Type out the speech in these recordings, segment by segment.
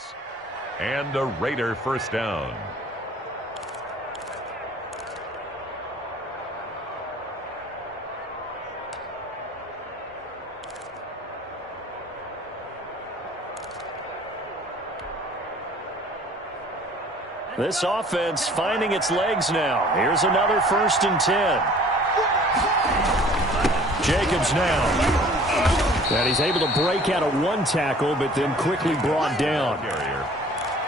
yards. And a Raider first down. This offense finding its legs now. Here's another 1st and 10. Jacobs now. And he's able to break out of one tackle, but then quickly brought down.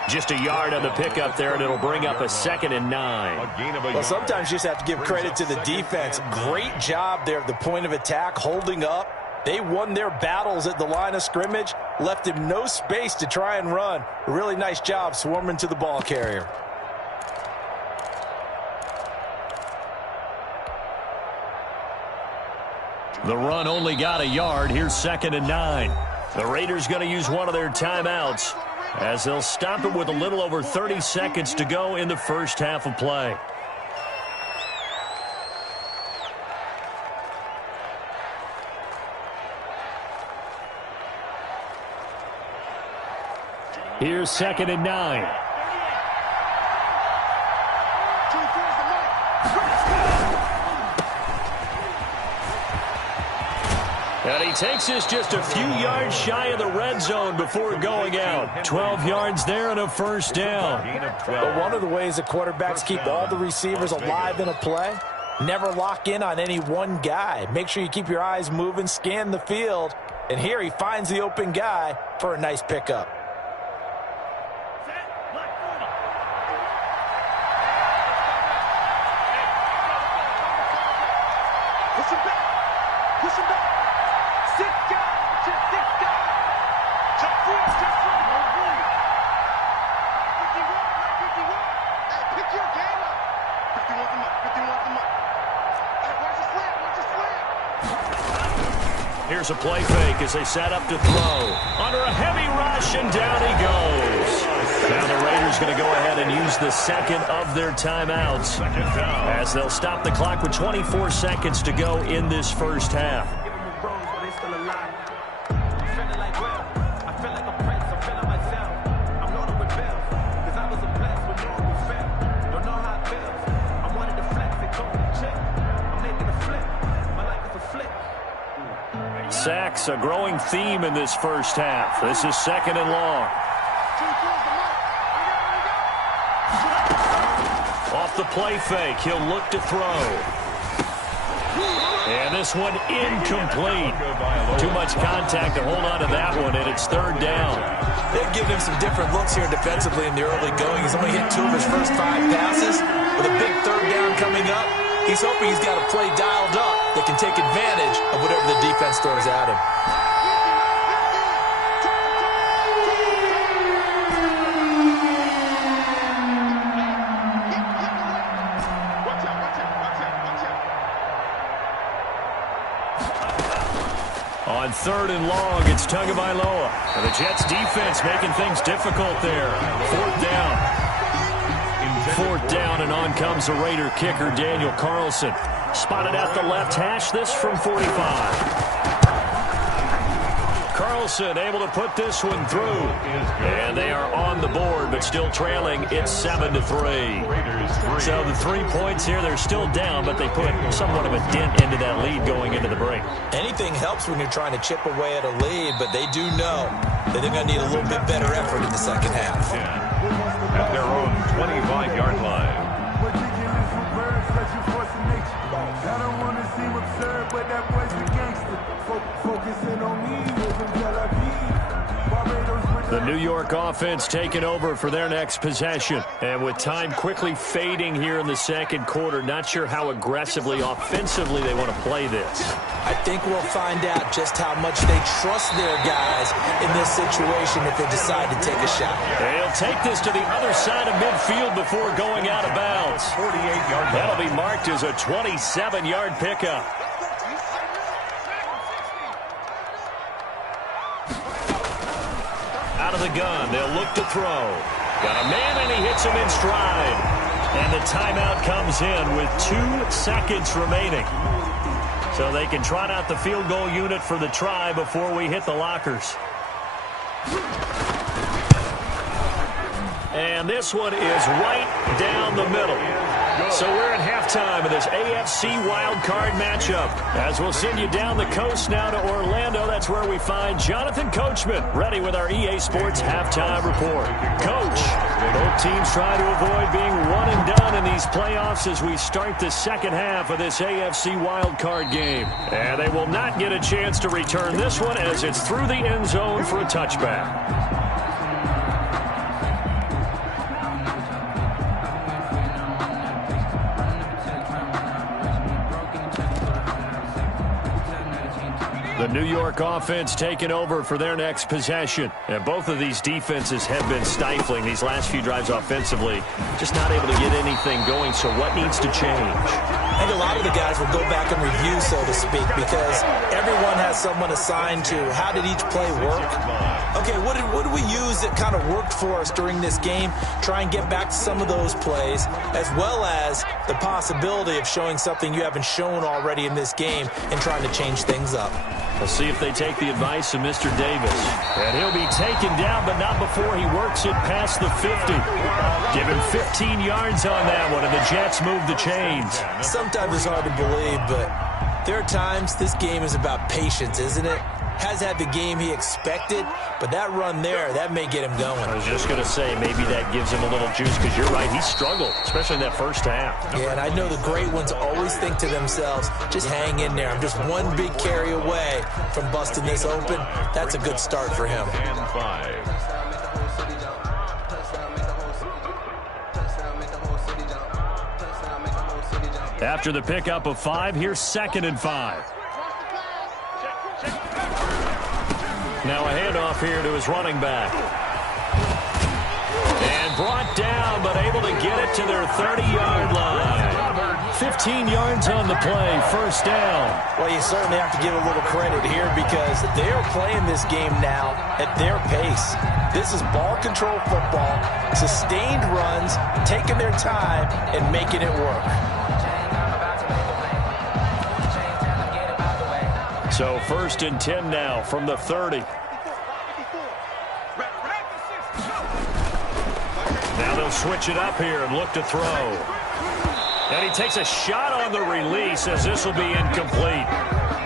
Just a yard on the pickup there, and it'll bring up a 2nd and 9. Well, sometimes you just have to give credit to the defense. Great job there at the point of attack, holding up. They won their battles at the line of scrimmage, left him no space to try and run. A really nice job swarming to the ball carrier. The run only got a yard. Here's 2nd and 9. The Raiders going to use one of their timeouts as they'll stop it with a little over 30 seconds to go in the first half of play. Here's 2nd and 9. And he takes this just a few yards shy of the red zone before going out. 12 yards there and a first down. But one of the ways the quarterbacks keep all the receivers alive in a play, never lock in on any one guy. Make sure you keep your eyes moving, scan the field. And here he finds the open guy for a nice pickup. Here's a play fake as they set up to throw. Under a heavy rush, and down he goes. Now the Raiders going to go ahead and use the 2nd of their timeouts as they'll stop the clock with 24 seconds to go in this first half. Sacks, a growing theme in this first half. This is 2nd and long. Off the play fake, he'll look to throw. And this one incomplete. Too much contact to hold on to that one, and it's 3rd down. They've given him some different looks here defensively in the early going. He's only hit 2 of his first 5 passes. With a big 3rd down coming up, he's hoping he's got a play dialed up that can take advantage of whatever the defense throws at him. On 3rd and long, it's Tagovailoa. And the Jets defense making things difficult there. 4th down. 4th down, and on comes the Raider kicker, Daniel Carlson. Spotted out the left hash, this from 45. Carlson able to put this one through. And they are on the board, but still trailing. It's 7-3. So the 3 points here, they're still down, but they put somewhat of a dent into that lead going into the break. Anything helps when you're trying to chip away at a lead, but they do know that they're going to need a little bit better effort in the second half. At their own 25-yard line. I don't want to seem absurd, but that boy's a gangster. Focusing on me, the New York offense taking over for their next possession. And with time quickly fading here in the second quarter, not sure how aggressively, offensively they want to play this. I think we'll find out just how much they trust their guys in this situation if they decide to take a shot. They'll take this to the other side of midfield before going out of bounds. 48-yard. That'll be marked as a 27-yard pickup. Out of the gun, they'll look to throw. Got a man, and he hits him in stride. And the timeout comes in with 2 seconds remaining. So they can trot out the field goal unit for the try before we hit the lockers. And this one is right down the middle. So we're at halftime of this AFC wildcard matchup. As we'll send you down the coast now to Orlando, that's where we find Jonathan Coachman ready with our EA Sports halftime report. Coach, both teams try to avoid being one and done in these playoffs as we start the second half of this AFC wildcard game. And they will not get a chance to return this one as it's through the end zone for a touchback. The New York offense taking over for their next possession. And both of these defenses have been stifling these last few drives offensively. Just not able to get anything going, so what needs to change? I think a lot of the guys will go back and review, so to speak, because everyone has someone assigned to how did each play work. Okay, what did we use that kind of worked for us during this game? Try and get back to some of those plays, as well as the possibility of showing something you haven't shown already in this game and trying to change things up. We'll see if they take the advice of Mr. Davis. And he'll be taken down, but not before he works it past the 50. Give him 15 yards on that one, and the Jets move the chains. Sometimes it's hard to believe, but there are times this game is about patience, isn't it? Has had the game he expected, but that run there, that may get him going. I was just going to say, maybe that gives him a little juice, because you're right, he struggled, especially in that first half. Yeah, and I know the great ones always think to themselves, just hang in there. I'm just one big carry away from busting this open. That's a good start for him. And 5. After the pickup of 5, here's 2nd and 5. Now a handoff here to his running back. And brought down, but able to get it to their 30-yard line. 15 yards on the play, first down. Well, you certainly have to give a little credit here because they're playing this game now at their pace. This is ball control football, sustained runs, taking their time, and making it work. So 1st and 10 now from the 30. Now they'll switch it up here and look to throw. And he takes a shot on the release as this will be incomplete.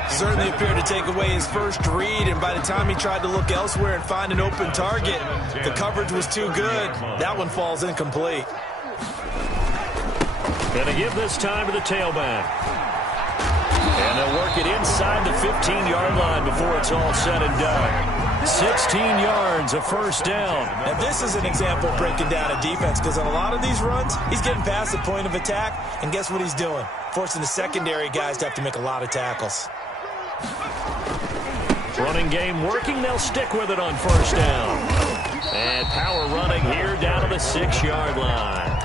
Certainly appeared to take away his first read, and by the time he tried to look elsewhere and find an open target, the coverage was too good. That one falls incomplete. Going to give this time to the tailback. And they'll work it inside the 15-yard line before it's all said and done. 16 yards, a first down. And this is an example of breaking down a defense, because on a lot of these runs, he's getting past the point of attack, and guess what he's doing? Forcing the secondary guys to have to make a lot of tackles. Running game working, they'll stick with it on first down. And power running here down to the 6-yard line.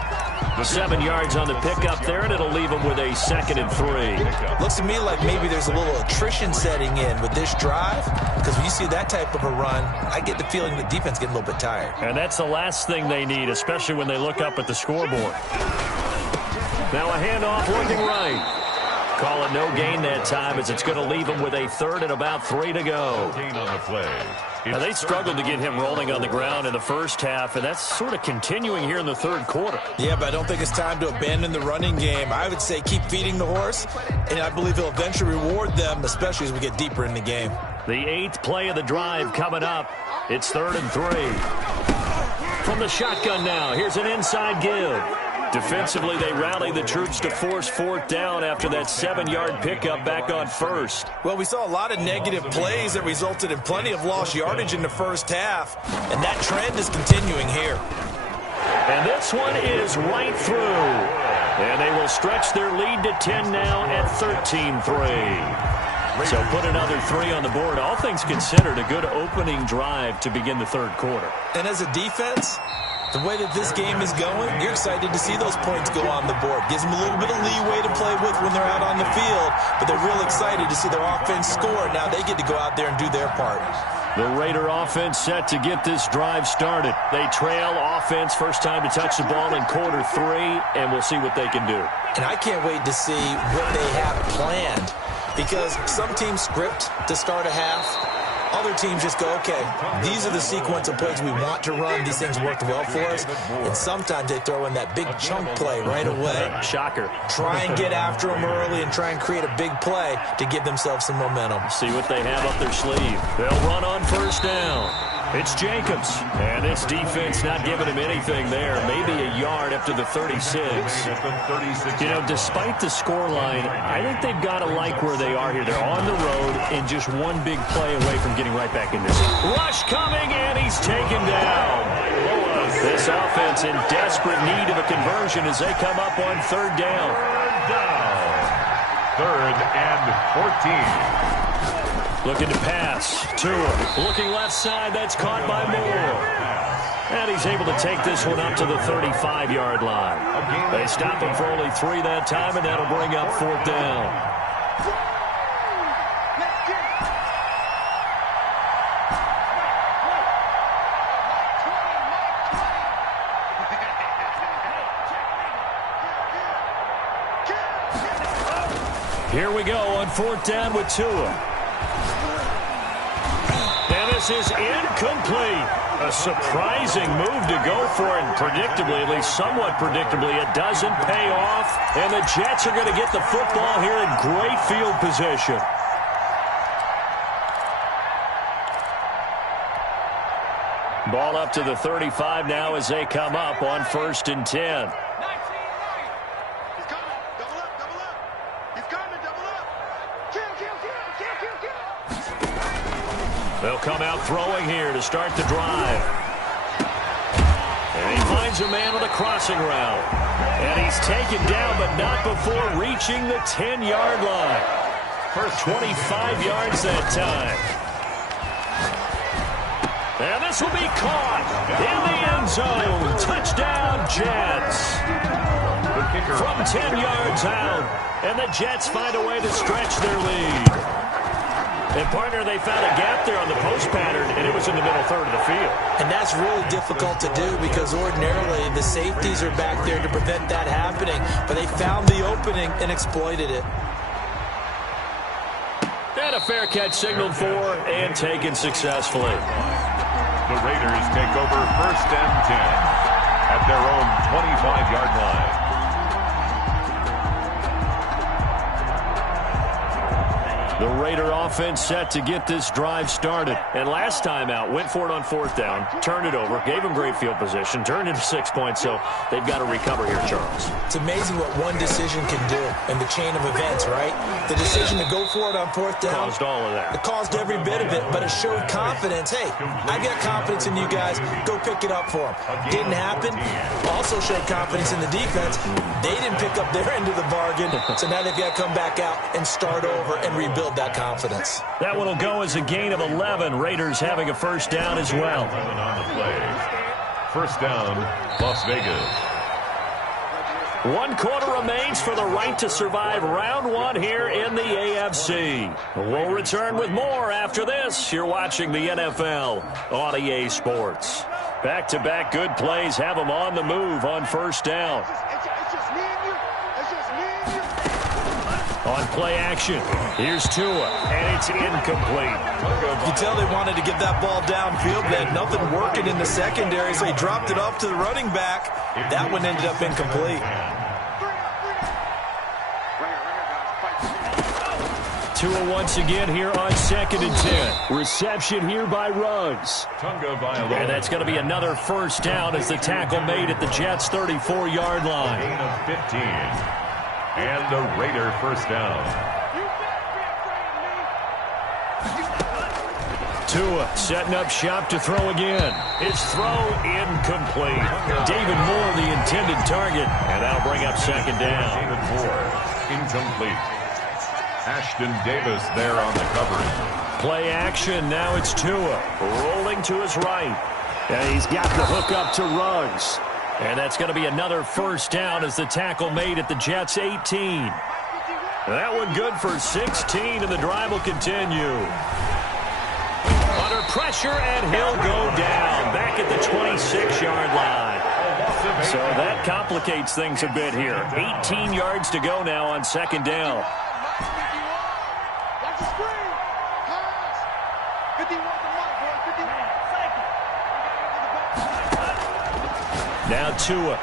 7 yards on the pickup there, and it'll leave them with a 2nd and 3. Looks to me like maybe there's a little attrition setting in with this drive, because when you see that type of a run, I get the feeling the defense getting a little bit tired. And that's the last thing they need, especially when they look up at the scoreboard. Now a handoff looking right. Call it no gain that time as it's going to leave them with a 3rd and about 3 to go. Gain on the play. Now they struggled to get him rolling on the ground in the first half, and that's sort of continuing here in the 3rd quarter. Yeah, but I don't think it's time to abandon the running game. I would say keep feeding the horse, and I believe he'll eventually reward them, especially as we get deeper in the game. The 8th play of the drive coming up. It's 3rd and 3. From the shotgun now, here's an inside give. Defensively, they rally the troops to force 4th down after that 7-yard pickup back on 1st. Well, we saw a lot of negative plays that resulted in plenty of lost yardage in the first half, and that trend is continuing here. And this one is right through. And they will stretch their lead to 10 now at 13-3. So put another 3 on the board. All things considered, a good opening drive to begin the 3rd quarter. And as a defense, the way that this game is going, you're excited to see those points go on the board. Gives them a little bit of leeway to play with when they're out on the field, but they're real excited to see their offense score. Now they get to go out there and do their part. The Raider offense set to get this drive started. They trail offense, first time to touch the ball in quarter 3, and we'll see what they can do. And I can't wait to see what they have planned, because some teams script to start a half, Other teams just go, okay, these are the sequence of plays we want to run. These things worked well for us. And sometimes they throw in that big chunk play right away. Shocker. Try and get after them early and try and create a big play to give themselves some momentum. See what they have up their sleeve. They'll run on first down. It's Jacobs. And this defense not giving him anything there. Maybe a yard up to the 36. You know, despite the scoreline, I think they've got to like where they are here. They're on the road and just one big play away from getting right back in this. Rush coming, and he's taken down. This offense in desperate need of a conversion as they come up on third down. Third and 14. Looking to pass. Tua looking left side. That's caught by Moore. And he's able to take this one up to the 35-yard line. They stop him for only 3 that time, and that'll bring up fourth down. Here we go on fourth down with Tua. And this is incomplete. A surprising move to go for it. And predictably, at least somewhat predictably, it doesn't pay off. And the Jets are going to get the football here in great field position. Ball up to the 35 now as they come up on first and 10. They'll come out throwing here to start the drive. And he finds a man with a crossing route. And he's taken down, but not before reaching the 10-yard line. First 25 yards that time. And this will be caught in the end zone. Touchdown, Jets. From 10 yards out. And the Jets find a way to stretch their lead. And, partner, they found a gap there on the post pattern, and it was in the middle third of the field. And that's really difficult to do because ordinarily the safeties are back there to prevent that happening. But they found the opening and exploited it. And a fair catch signaled for and taken successfully. The Raiders take over first and 10 at their own 25-yard line. The Raider offense set to get this drive started. And last time out, went for it on fourth down, turned it over, gave them great field position, turned into 6 points, so they've got to recover here, Charles. It's amazing what one decision can do in the chain of events, right? The decision to go for it on fourth down. Caused all of that. It caused every bit of it, but it showed confidence. Hey, I got confidence in you guys. Go pick it up for them. Didn't happen. Also showed confidence in the defense. They didn't pick up their end of the bargain, so now they've got to come back out and start over and rebuild that confidence. That one will go as a gain of 11. Raiders having a first down as well. On the play. First down, Las Vegas. 1 quarter remains for the right to survive round 1 here in the AFC. We'll return with more after this. You're watching the NFL on EA Sports. Back-to-back good plays have them on the move on first down. On play action, here's Tua, and it's incomplete. You tell they wanted to get that ball downfield. They had nothing working in the secondary, so he dropped it off to the running back. That one ended up incomplete. Tua once again here on second and 10. Reception here by Ruggs. And that's going to be another first down as the tackle made at the Jets' 34-yard line. Gain of 15. And the Raider first down. Tua setting up shop to throw again. His throw incomplete. David Moore the intended target. And that'll bring up second down. David Moore, incomplete. Ashton Davis there on the coverage. Play action. Now it's Tua rolling to his right. And he's got the hook up to Ruggs. And that's going to be another first down as the tackle made at the Jets' 18. That one good for 16, and the drive will continue. Under pressure, and he'll go down back at the 26-yard line. So that complicates things a bit here. 18 yards to go now on second down. 51. Now Tua.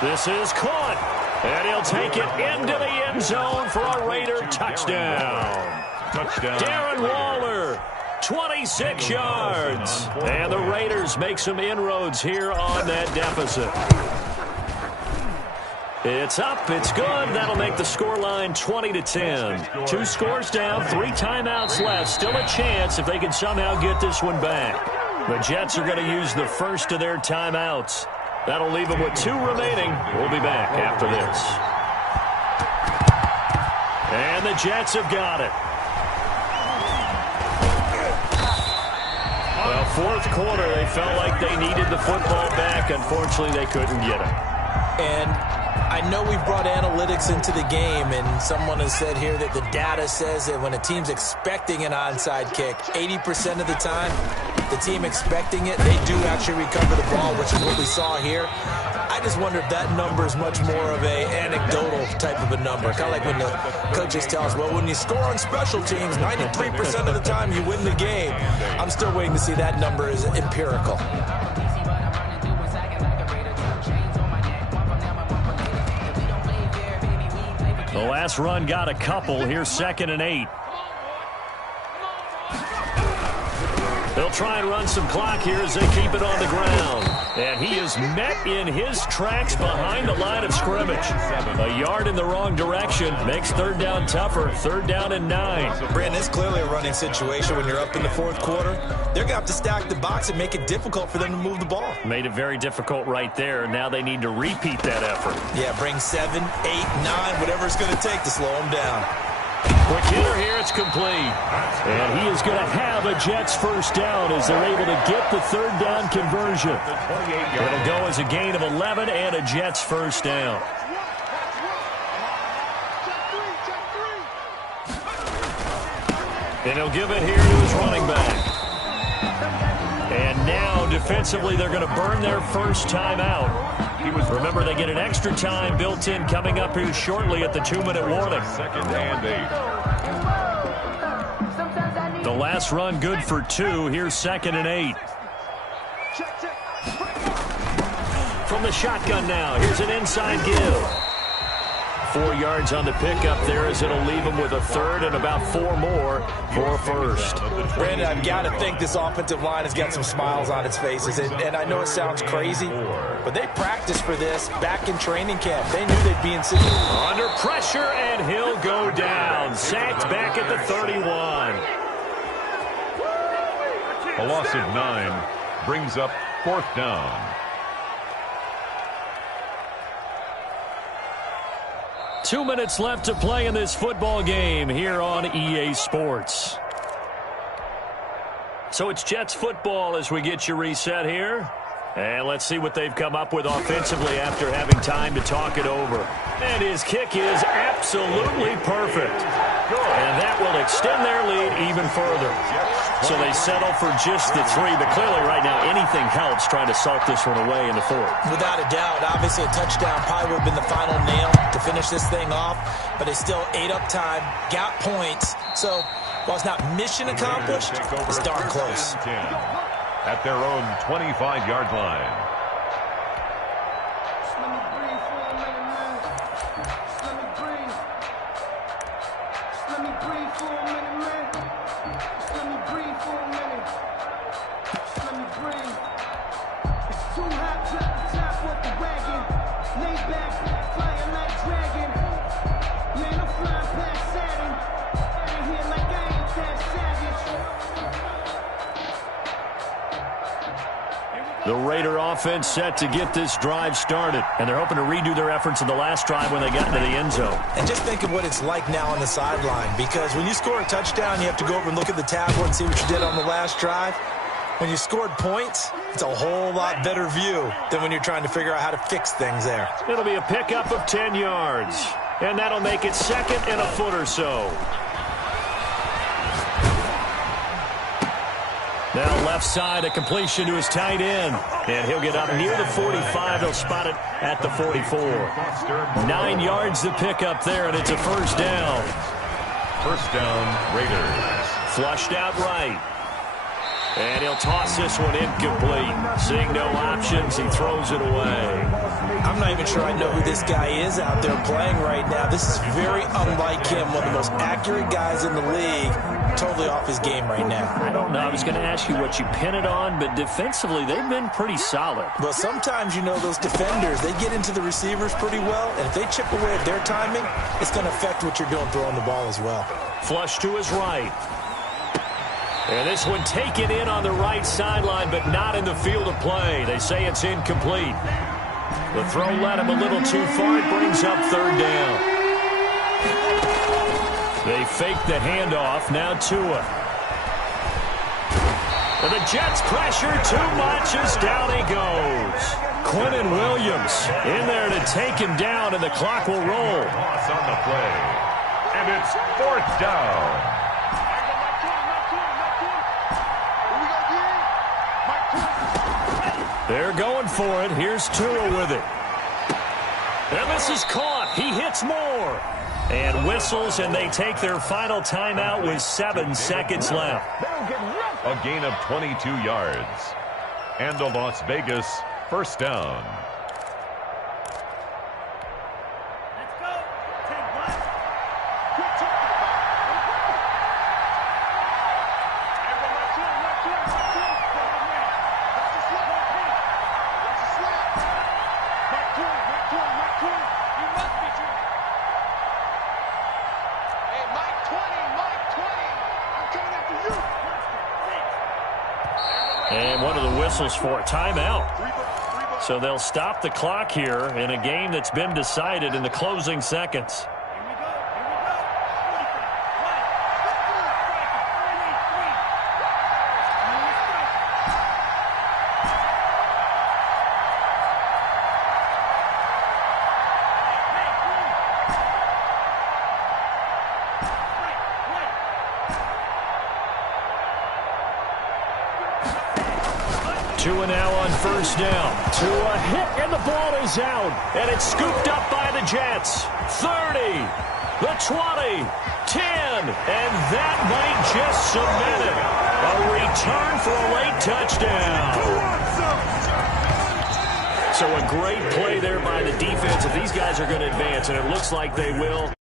This is caught. And he'll take it into the end zone for a Raider touchdown. Darren Waller, 26 yards. And the Raiders make some inroads here on that deficit. It's up. It's good. That'll make the scoreline 20-10. 2 scores down, 3 timeouts left. Still a chance if they can somehow get this one back. The Jets are going to use the first of their timeouts. That'll leave them with 2 remaining. We'll be back after this. And the Jets have got it. Well, fourth quarter, they felt like they needed the football back. Unfortunately, they couldn't get it. And I know we've brought analytics into the game, and someone has said here that the data says that when a team's expecting an onside kick, 80% of the time, the team expecting it, they do actually recover the ball, which is what we saw here. I just wonder if that number is much more of a anecdotal type of a number. Kind of like when the coaches tell us, well, when you score on special teams, 93% of the time you win the game. I'm still waiting to see that number is empirical. The last run got a couple. Here's 2nd and 8. They'll try and run some clock here as they keep it on the ground. And he is met in his tracks behind the line of scrimmage. A yard in the wrong direction makes 3rd down tougher. 3rd down and 9. Brandon, it's clearly a running situation when you're up in the 4th quarter. They're going to have to stack the box and make it difficult for them to move the ball. Made it very difficult right there. Now they need to repeat that effort. Yeah, bring 7, 8, 9, whatever it's going to take to slow them down. Quick hitter here, it's complete. And he is going to have a Jets first down as they're able to get the 3rd down conversion. It'll go as a gain of 11 and a Jets first down. And he'll give it here to his running back. And now defensively they're going to burn their first timeout. Remember, they get an extra time built in coming up here shortly at the 2-minute warning. 2nd and 8. The last run good for 2. Here's 2nd and 8. From the shotgun now. Here's an inside give. 4 yards on the pickup there as it'll leave him with a 3rd and about 4 more for a first. Brandon, I've got to think this offensive line has got some smiles on its faces. And I know it sounds crazy, but they practiced for this back in training camp. They knew they'd be in situation. Under pressure, and he'll go down. Sacked back at the 31. A loss of 9 brings up 4th down. 2 minutes left to play in this football game here on EA Sports. So it's Jets football as we get you reset here. And let's see what they've come up with offensively after having time to talk it over. And his kick is absolutely perfect. And that will extend their lead even further. So they settle for just the 3, but clearly right now anything helps trying to salt this one away in the 4th. Without a doubt, obviously a touchdown probably would have been the final nail to finish this thing off, but they still ate up time, got points. So while it's not mission accomplished, it's darn close. At their own 25-yard line. The Raider offense set to get this drive started, and they're hoping to redo their efforts in the last drive when they got into the end zone. And just think of what it's like now on the sideline, because when you score a touchdown, you have to go over and look at the tablet and see what you did on the last drive. When you scored points, it's a whole lot better view than when you're trying to figure out how to fix things there. It'll be a pickup of 10 yards, and that'll make it 2nd and a foot or so. Now left side, a completion to his tight end. And he'll get up near the 45. They'll spot it at the 44. 9 yards to pick up there, and it's a first down. First down, Raiders. Flushed out right. And he'll toss this one incomplete. Seeing no options, he throws it away. I'm not even sure I know who this guy is out there playing right now. This is very unlike him, one of the most accurate guys in the league. Totally off his game right now. I don't know. I was going to ask you what you pin it on, but defensively, they've been pretty solid. Well, sometimes, you know, those defenders, they get into the receivers pretty well, and if they chip away at their timing, it's going to affect what you're doing throwing the ball as well. Flush to his right. And this one taken in on the right sideline, but not in the field of play. They say it's incomplete. The throw led him a little too far. It brings up third down. They fake the handoff. Now Tua. And the Jets pressure too much as down he goes. Quinnen Williams in there to take him down, and the clock will roll. Toss on the play. And it's fourth down. They're going for it. Here's Tua with it. And this is caught. He hits more. And whistles, and they take their final timeout with 7 seconds left. A gain of 22 yards. And a Las Vegas first down. And one of the whistles for a timeout. So they'll stop the clock here in a game that's been decided in the closing seconds. 2 now on first down. Tua hit, and the ball is out. And it's scooped up by the Jets. 30, the 20, 10, and that might just cement it. A return for a late touchdown. So a great play there by the defense. If these guys are going to advance, and it looks like they will,